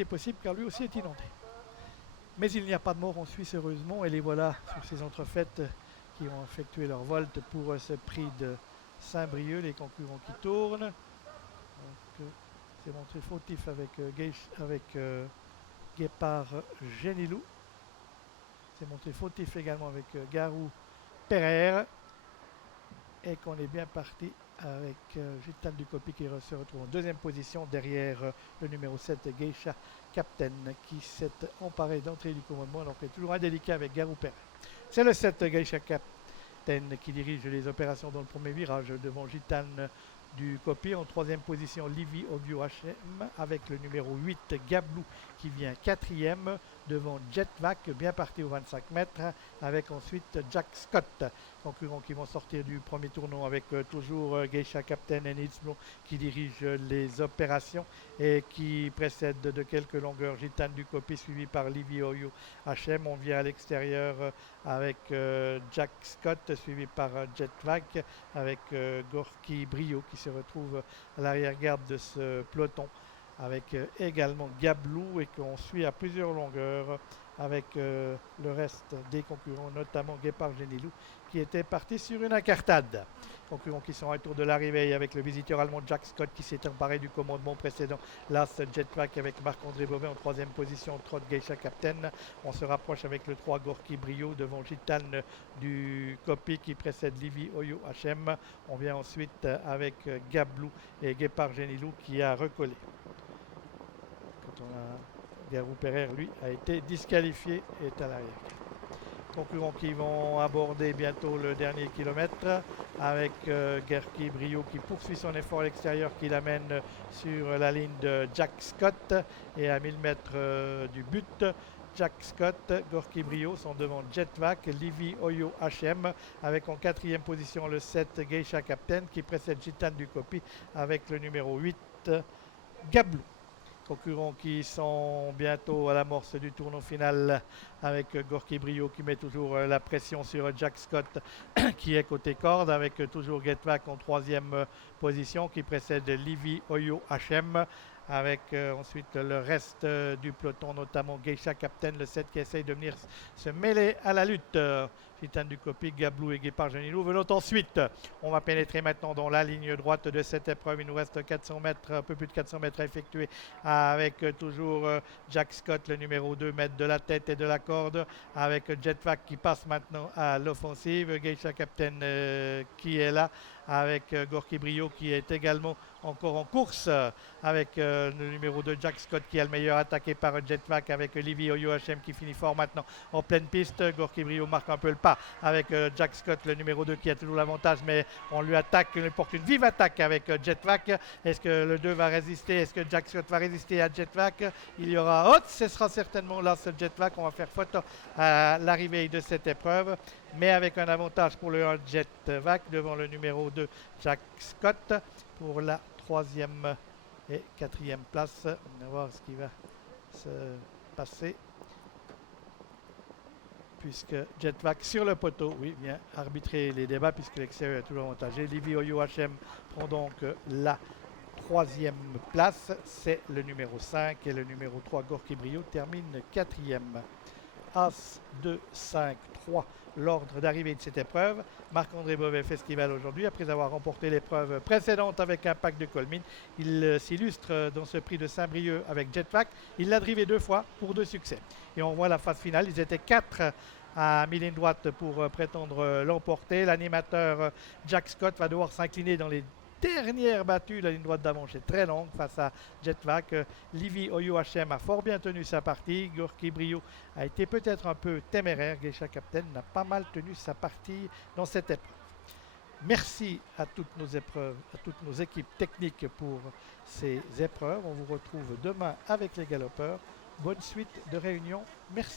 est possible car lui aussi est inondé. Mais il n'y a pas de mort en Suisse, heureusement, et les voilà sur ces entrefaites qui ont effectué leur volte pour ce prix de Saint-Brieuc, les concurrents qui tournent. Donc, c'est montré fautif avec Guépard Génilou. C'est montré fautif également avec Garou Pereire. Et qu'on est bien parti avec Gitane Ducopy qui se retrouve en deuxième position derrière le numéro 7 Geisha Captain qui s'est emparé d'entrée du commandement, donc est toujours indélicat avec Garou Pereire. C'est le 7 Geisha Captain qui dirige les opérations dans le premier virage devant Gitane du Copy. En troisième position, Livy Obio HM avec le numéro 8 Gablou qui vient quatrième devant Jetvac, bien parti aux 25 mètres, avec ensuite Jack Scott, concurrents qui vont sortir du premier tournoi avec toujours Geisha Captain et Nils Blom qui dirige les opérations et qui précède de quelques longueurs Gitane du Copy suivi par Livy Obio HM. On vient à l'extérieur avec Jack Scott suivi par Jetvac avec Gorky Brio qui se retrouve à l'arrière-garde de ce peloton avec également Gablou et qu'on suit à plusieurs longueurs avec le reste des concurrents, notamment Guépard Génilou qui était parti sur une incartade. Concurrents qui sont à tour de l'arrivée avec le visiteur allemand Jack Scott qui s'est emparé du commandement précédent. L'As Jetpack avec Marc-André Beauvais en troisième position, Trot Geisha Captain. On se rapproche avec le 3 Gorky Brio devant Gitane du Copy qui précède Livy Oyo HM. On vient ensuite avec Gablou et Guépard Génilou qui a recollé. Garou Pereire, lui, a été disqualifié et est à l'arrière. Concurrents qui vont aborder bientôt le dernier kilomètre avec Gorky Brio qui poursuit son effort à l'extérieur qui l'amène sur la ligne de Jack Scott et à 1000 mètres du but. Jack Scott, Gorky Brio sont devant Jetvac, Livy Oyo HM avec en quatrième position le 7 Geisha Captain qui précède Gitane du Copy avec le numéro 8 Gablou. Concurrents qui sont bientôt à l'amorce du tournoi final avec Gorky Brio qui met toujours la pression sur Jack Scott qui est côté corde avec toujours Getvac en troisième position qui précède Livy Oyo HM avec ensuite le reste du peloton, notamment Geisha Captain, le 7 qui essaye de venir se mêler à la lutte. Gitane du Copy, Gablou et Guépard Génilou venons ensuite. On va pénétrer maintenant dans la ligne droite de cette épreuve. Il nous reste 400 mètres, un peu plus de 400 mètres à effectuer avec toujours Jack Scott, le numéro 2, maître de la tête et de la corde, avec Jetvac qui passe maintenant à l'offensive. Geisha Captain qui est là avec Gorky Brio qui est également encore en course avec le numéro 2 Jack Scott qui est le meilleur, attaqué par Jetvac avec Livy Oyo HM qui finit fort maintenant en pleine piste. Gorky Brio marque un peu le pas avec Jack Scott, le numéro 2 qui a toujours l'avantage, mais on lui attaque, il lui porte une vive attaque avec Jetvac. Est-ce que le 2 va résister? Est-ce que Jack Scott va résister à Jetvac? Il y aura ce sera certainement là ce Jetvac. On va faire faute à l'arrivée de cette épreuve, mais avec un avantage pour le 1 Jetvac devant le numéro 2 Jack Scott pour la troisième et quatrième place. On va voir ce qui va se passer puisque Jetvac sur le poteau, oui, vient arbitrer les débats puisque l'extérieur est toujours avantagé. Livy Oyo HM prend donc la troisième place. C'est le numéro 5 et le numéro 3 Gorky Brio termine quatrième. As 2, 5, 3, l'ordre d'arrivée de cette épreuve. Marc-André Beauvais Festival aujourd'hui, après avoir remporté l'épreuve précédente avec Impact de Colmine. Il s'illustre dans ce prix de Saint-Brieuc avec Jetvac. Il l'a drivé 2 fois pour 2 succès. Et on voit la phase finale. Ils étaient 4 à mi-ligne droite pour prétendre l'emporter. L'animateur Jack Scott va devoir s'incliner dans les dernière battue, la ligne droite d'avant est très longue face à Jetvac. Livy Oyo HM a fort bien tenu sa partie. Gorky Brio a été peut-être un peu téméraire. Geisha Captain n'a pas mal tenu sa partie dans cette épreuve. Merci à toutes nos épreuves, à toutes nos équipes techniques pour ces épreuves. On vous retrouve demain avec les galopeurs. Bonne suite de réunion. Merci.